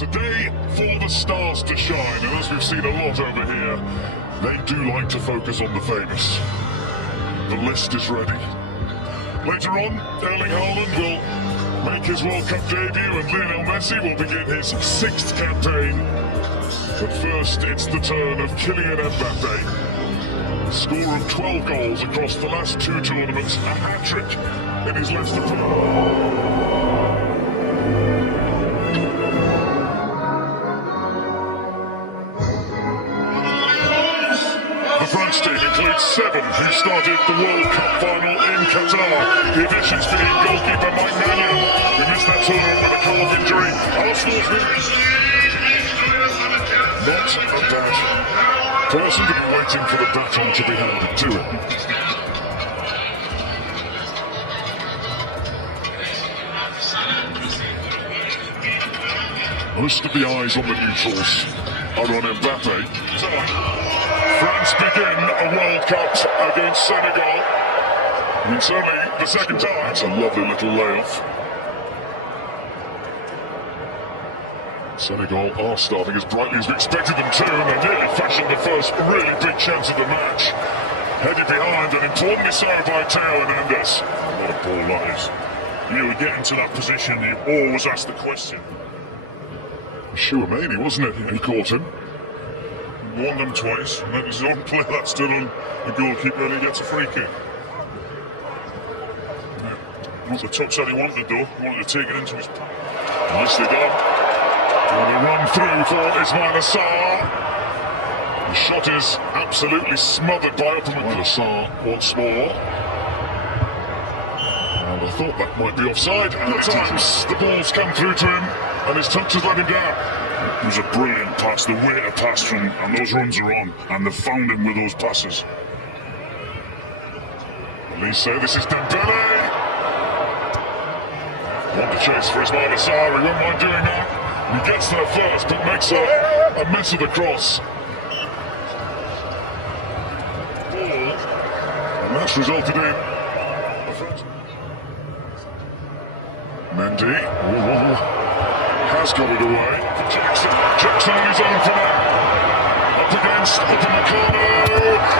It's a day for the stars to shine, and as we've seen a lot over here, they do like to focus on the famous. The list is ready. Later on, Erling Haaland will make his World Cup debut and Lionel Messi will begin his 6th campaign. But first, it's the turn of Kylian Mbappe. Scorer of 12 goals across the last 2 tournaments, a hat-trick in his Leicester team. The French team includes 7 who started the World Cup final in Qatar. The additions being goalkeeper Mbappe, who missed that tournament with a calf injury. Arsenal's not a bad person to be waiting for the baton to be handed to him. Most of the eyes on the neutrals are on Mbappe. France begin a World Cup against Senegal. I mean, certainly the second time. It's a lovely little layoff. Senegal are starting as brightly as we expected them to, and they nearly fashioned the first really big chance of the match. Headed behind, and importantly so by Theo Hernandez. What a ball that is. You get into that position, you always ask the question. Chouameni, wasn't it? He caught him. Won them twice, and then his own play that stood on the goalkeeper and he gets a free kick. Not the touch that he wanted though, he wanted to take it into his path. Nicely done. And a run through for Ismail Assar. The shot is absolutely smothered by Ismail Assar once more. And I thought that might be offside. And at times the ball's come through to him and his touch has let him down. It was a brilliant pass, the way to pass from, and those runs are on, and they've found him with those passes. Police say this is Dembele. Want to chase for Ismail Assar, he won't mind doing that. He gets there first, but makes a mess of the cross. And that's resulted in Mendy. Has got it away. Jackson on his own for now. Up against Upamecano.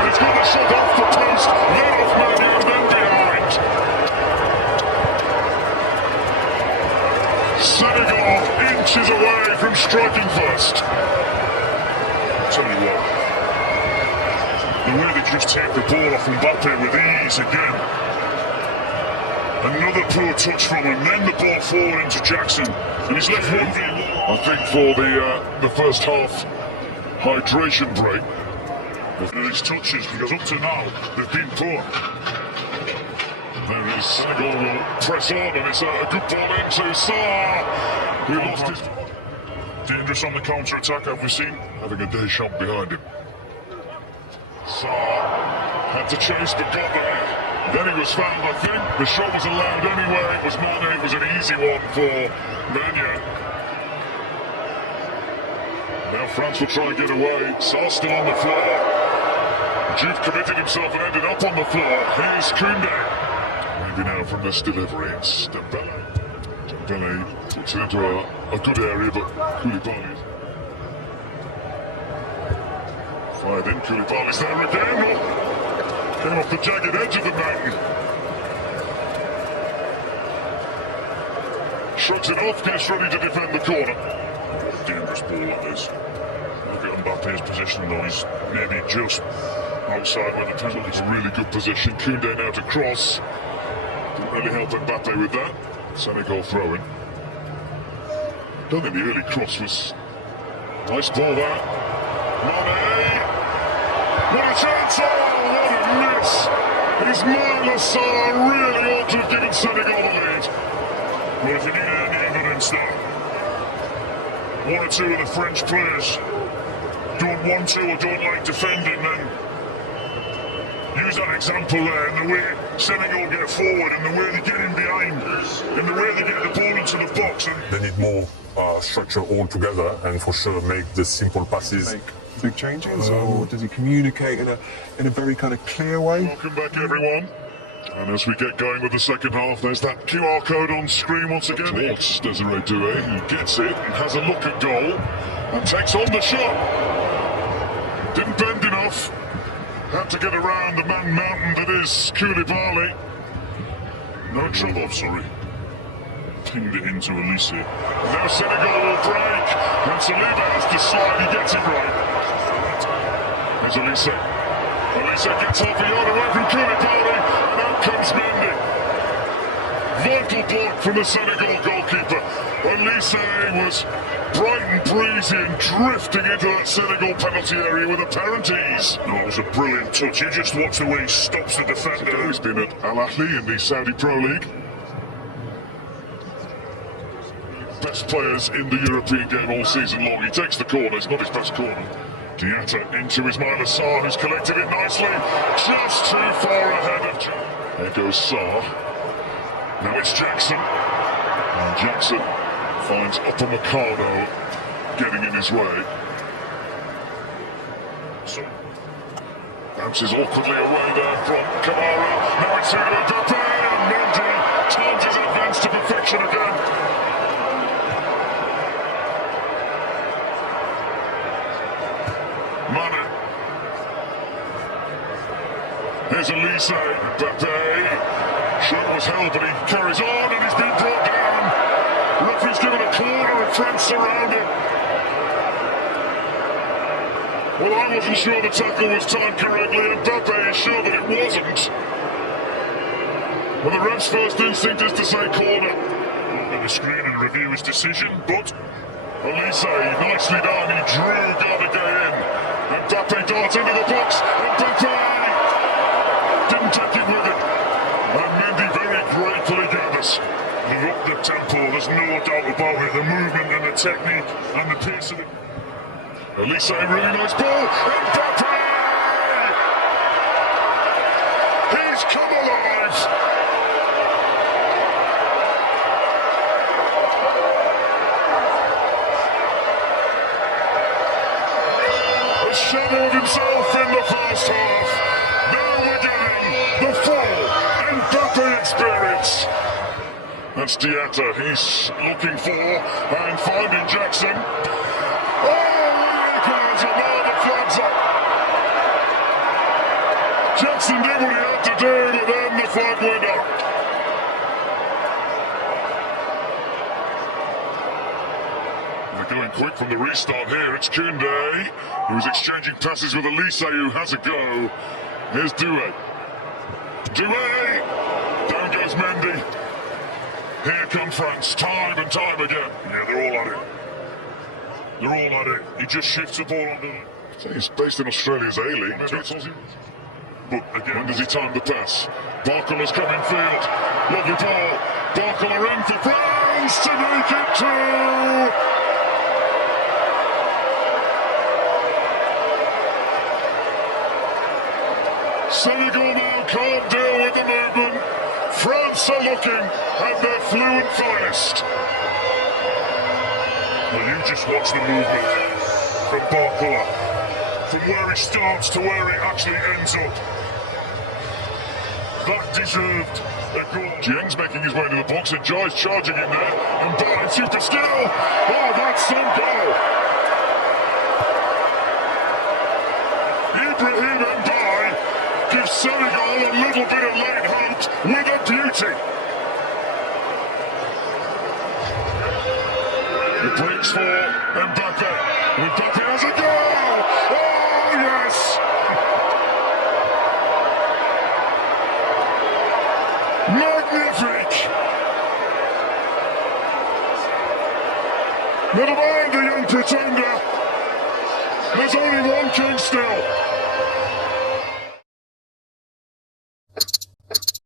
He's got a shot off the post. Then off Manu and then behind. Senegal inches away from striking first. I'll tell you what. The way they just take the ball off Mbappe with ease again. Another poor touch from him, then the ball forward into Jackson, and he's left wondering. I think for the first half hydration break. His touches, because up to now they've been poor. There is Senegal will press on, and it's a good ball into Sarr, who lost his. Dangerous on the counter-attack, have we seen? Having a Deschamps behind him. Sarr had to chase, but got there. Then he was found, I think. The shot was allowed anyway. It was Mane. It was an easy one for Mane. Now France will try and get away. Sarr still on the floor. Juve committed himself and ended up on the floor. Here's Koundé. Maybe now from this delivery, it's Dembele. Dembele puts it into a good area, but Koulibaly. Fired in, Koulibaly's there again. Came off the jagged edge of the mountain. Shrugs it off, gets ready to defend the corner. Dangerous ball that is. Look at Mbappe's position though, he's maybe just outside where the penalty is. A really good position. Koundé now to cross. Didn't really help Mbappe with that. Senegal throwing. Don't think the early cross was... Nice ball there. Mane! What a chance! Oh, what a miss! Ismail Assar really ought to have given Senegal a lead. Well, if you need any evidence that one or two of the French players don't want to or don't like defending, then use that example there in the way Senegal get forward, in the way they get in behind, in the way they get the ball into the box. They need more structure altogether, and for sure make the simple passes. Big changes, or does he communicate in a very kind of clear way? Welcome back, everyone. And as we get going with the second half, there's that QR code on screen once again. Towards Desiree Doué, who gets it and has a look at goal and takes on the shot. Didn't bend enough. Had to get around the man mountain that is Koulibaly. No trouble, sorry. Pinged it into Elise. Now Senegal will break. And Saliba has to slide. He gets it right. Here's Elise. Elise gets half a yard away from Koulibaly. And out comes Mendy. Vital block from the Senegal goalkeeper. Elise was bright and breezy and drifting into that Senegal penalty area with apparent ease. No, it was a brilliant touch. You just watch the way he stops the defender. He's been at Al Ahly in the Saudi Pro League. Best players in the European game all season long. He takes the corner, it's not his best corner. Diatta into Ismail Sarr, who's collected it nicely, just too far ahead of There goes Sarr. Now it's Jackson. And Jackson finds Upamecano getting in his way. So, bounces awkwardly away there from Kamara. Now it's Mbappe, and Mendy times his advance to perfection again. Mane. Here's Elise. Mbappe. Shot was held, but he carries on and he's been brought down. Referee's given a corner and France surround him. Well, I wasn't sure the tackle was timed correctly, and Mbappe is sure that it wasn't. Well, the ref's first instinct is to say corner. on the screen and review his decision, but Elise, nicely done, he drew Gallagher in. And Mbappe darts into the box, and Mbappe didn't take it with him. And Mendy very gratefully gathers. he upped the tempo, there's no doubt about it. The movement and the technique and the pace of it. Elise, really nice ball, and Mbappe! He's come alive! A shadow of himself in the first half. Now we're getting the full Mbappe experience. That's Diatta, he's looking for and finding Jackson. Oh, equaliser, now the flag's up. Jackson did what he had to do, but then the flag went up. They're going quick from the restart here. It's Koundé, who's exchanging passes with Elise, who has a go. Here's Doué. Doué! Down goes Mendy. Here come France, time and time again. Yeah, they're all at it. They're all at it. He just shifts the ball under the... He's based in Australia's A-League. But again, When does he time the pass? Barcola's come in field. Lovely ball. Barcola in for France to make it 2. Senegal now can't deal with the movement. France are looking at their fluent finest. well, you just watch the movement from Barcola. From where he starts to where he actually ends up. That deserved a goal. Jiang's making his way to the box and Jai's charging in there. And Barnes, super skill. Oh, that's some goal. Ibrahim Mbappe gives Senegal a little bit of late hope with a beauty. It breaks for Mbappe. Mbappe has a goal. Oh, yes. Magnifique! Never mind the young pretender. There's only one king still.